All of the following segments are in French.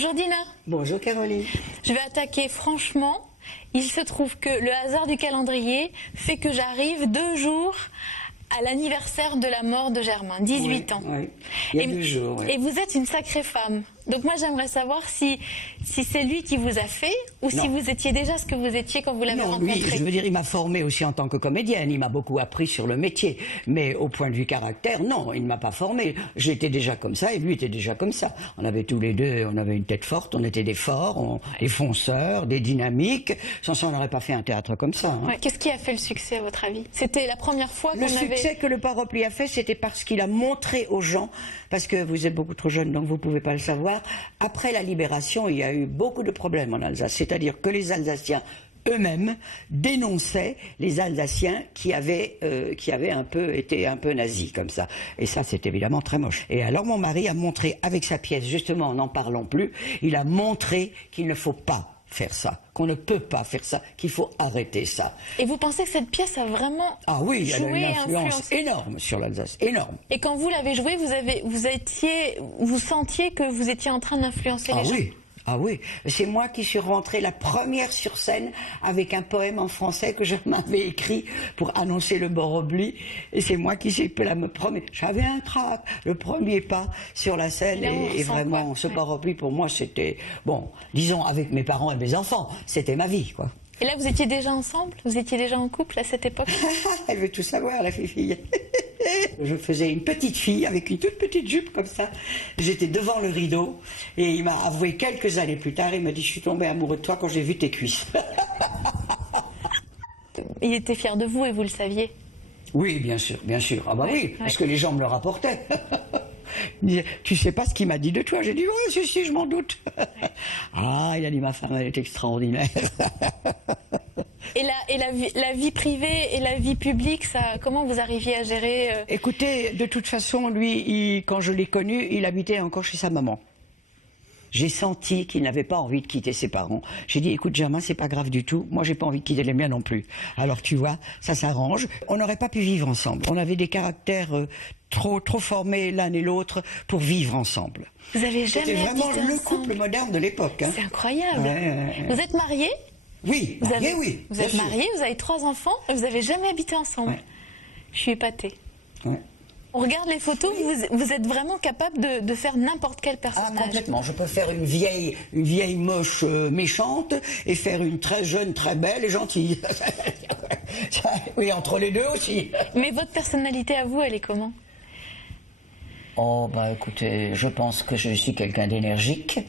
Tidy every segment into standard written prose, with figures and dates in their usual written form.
Bonjour Dina. Bonjour Caroline. Je vais attaquer franchement. Il se trouve que le hasard du calendrier fait que j'arrive 2 jours à l'anniversaire de la mort de Germain, 18 ans. Oui, il y a 2 jours. Oui. Et vous êtes une sacrée femme. Donc moi j'aimerais savoir si c'est lui qui vous a fait ou si vous étiez déjà ce que vous étiez quand vous l'avez rencontré. Lui, je veux dire, il m'a formée aussi en tant que comédienne, il m'a beaucoup appris sur le métier. Mais au point de vue caractère, non, il ne m'a pas formée. J'étais déjà comme ça et lui était déjà comme ça. On avait tous les deux, on avait une tête forte, on était des forts, des fonceurs, des dynamiques. Sans ça, on n'aurait pas fait un théâtre comme ça. Hein. Ouais. Qu'est-ce qui a fait le succès à votre avis? C'était la première fois qu'on avait... Le succès que le Paropli a fait, c'était parce qu'il a montré aux gens, parce que vous êtes beaucoup trop jeune, donc vous ne pouvez pas le savoir, après la libération, il y a eu beaucoup de problèmes en Alsace. C'est-à-dire que les Alsaciens eux-mêmes dénonçaient les Alsaciens qui avaient été un peu nazis comme ça. Et ça, c'est évidemment très moche. Et alors mon mari a montré avec sa pièce, justement, n'en parlons plus, il a montré qu'il ne faut pas faire ça, qu'on ne peut pas faire ça, qu'il faut arrêter ça. Et vous pensez que cette pièce a vraiment joué, elle a une influence influencé énorme sur l'Alsace, énorme. Et quand vous l'avez joué, vous sentiez que vous étiez en train d'influencer les gens? Ah oui, c'est moi qui suis rentrée la première sur scène avec un poème en français que je m'avais écrit pour annoncer le Paropli. Et c'est moi qui suis la première. J'avais un trac, le premier pas sur la scène. Et vraiment, ce Paropli pour moi c'était, bon, disons avec mes parents et mes enfants, c'était ma vie, quoi. Et là, vous étiez déjà ensemble? Vous étiez déjà en couple à cette époque? Elle veut tout savoir, la fille. Je faisais une petite fille avec une toute petite jupe comme ça. J'étais devant le rideau et il m'a avoué quelques années plus tard, il m'a dit « Je suis tombé amoureux de toi quand j'ai vu tes cuisses. » Il était fier de vous et vous le saviez? Oui, bien sûr, bien sûr. Ah bah oui, parce que les gens me le rapportaient. Tu sais pas ce qu'il m'a dit de toi? J'ai dit « Oh, si, je m'en doute. » Ah, il a dit « Ma femme, elle est extraordinaire. » Et la vie privée et la vie publique, comment vous arriviez à gérer Écoutez, de toute façon, lui, quand je l'ai connu, il habitait encore chez sa maman. J'ai senti qu'il n'avait pas envie de quitter ses parents. J'ai dit, écoute Germain, c'est pas grave du tout. Moi, j'ai pas envie de quitter les miens non plus. Alors tu vois, ça s'arrange. On n'aurait pas pu vivre ensemble. On avait des caractères trop formés l'un et l'autre pour vivre ensemble. Vous avez jamais habité ensemble? C'était vraiment le couple moderne de l'époque. Hein. C'est incroyable. Vous êtes mariés? Oui, mariés, oui. Vous êtes mariés, vous avez 3 enfants, et vous n'avez jamais habité ensemble. Ouais. Je suis épatée. Ouais. On regarde les photos, vous êtes vraiment capable de faire n'importe quel personnage. Ah, complètement. Je peux faire une vieille moche méchante et faire une très jeune, très belle et gentille. Oui, entre les deux aussi. Mais votre personnalité à vous, elle est comment? Oh, bah écoutez, je pense que je suis quelqu'un d'énergique,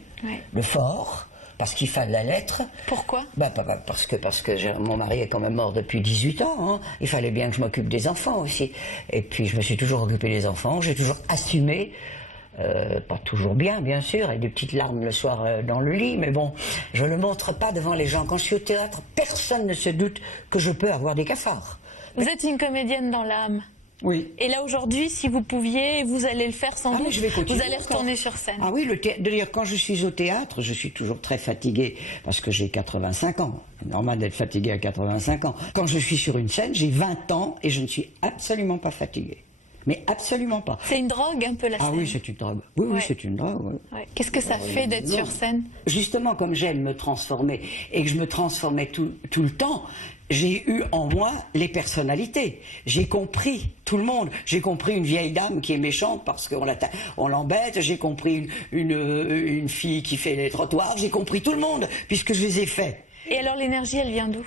de fort. Parce qu'il fallait l'être. Pourquoi? Parce que mon mari est quand même mort depuis 18 ans. Hein. Il fallait bien que je m'occupe des enfants aussi. Et puis je me suis toujours occupé des enfants. J'ai toujours assumé. Pas toujours bien sûr. Et des petites larmes le soir dans le lit. Mais bon, je ne le montre pas devant les gens. Quand je suis au théâtre, personne ne se doute que je peux avoir des cafards. Vous êtes une comédienne dans l'âme. Oui. Et là aujourd'hui, si vous pouviez, vous allez le faire sans doute, vous allez retourner sur scène. Ah oui, d'ailleurs quand je suis au théâtre, je suis toujours très fatiguée parce que j'ai 85 ans. C'est normal d'être fatigué à 85 ans. Quand je suis sur une scène, j'ai 20 ans et je ne suis absolument pas fatiguée. Mais absolument pas. C'est une drogue un peu la scène. Ah oui, c'est une drogue. Oui, c'est une drogue. Oui. Ouais. Qu'est-ce que ça fait d'être sur scène? Justement, comme j'aime me transformer et que je me transformais tout le temps, j'ai eu en moi les personnalités. J'ai compris tout le monde. J'ai compris une vieille dame qui est méchante parce qu'on l'embête. J'ai compris une fille qui fait les trottoirs. J'ai compris tout le monde puisque je les ai faits. Et alors l'énergie, elle vient d'où?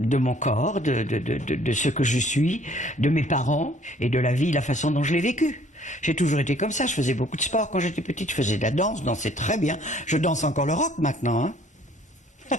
De mon corps, de ce que je suis, de mes parents et de la vie, la façon dont je l'ai vécue. J'ai toujours été comme ça, je faisais beaucoup de sport quand j'étais petite, je faisais de la danse, je dansais très bien. Je danse encore le rock maintenant. Hein.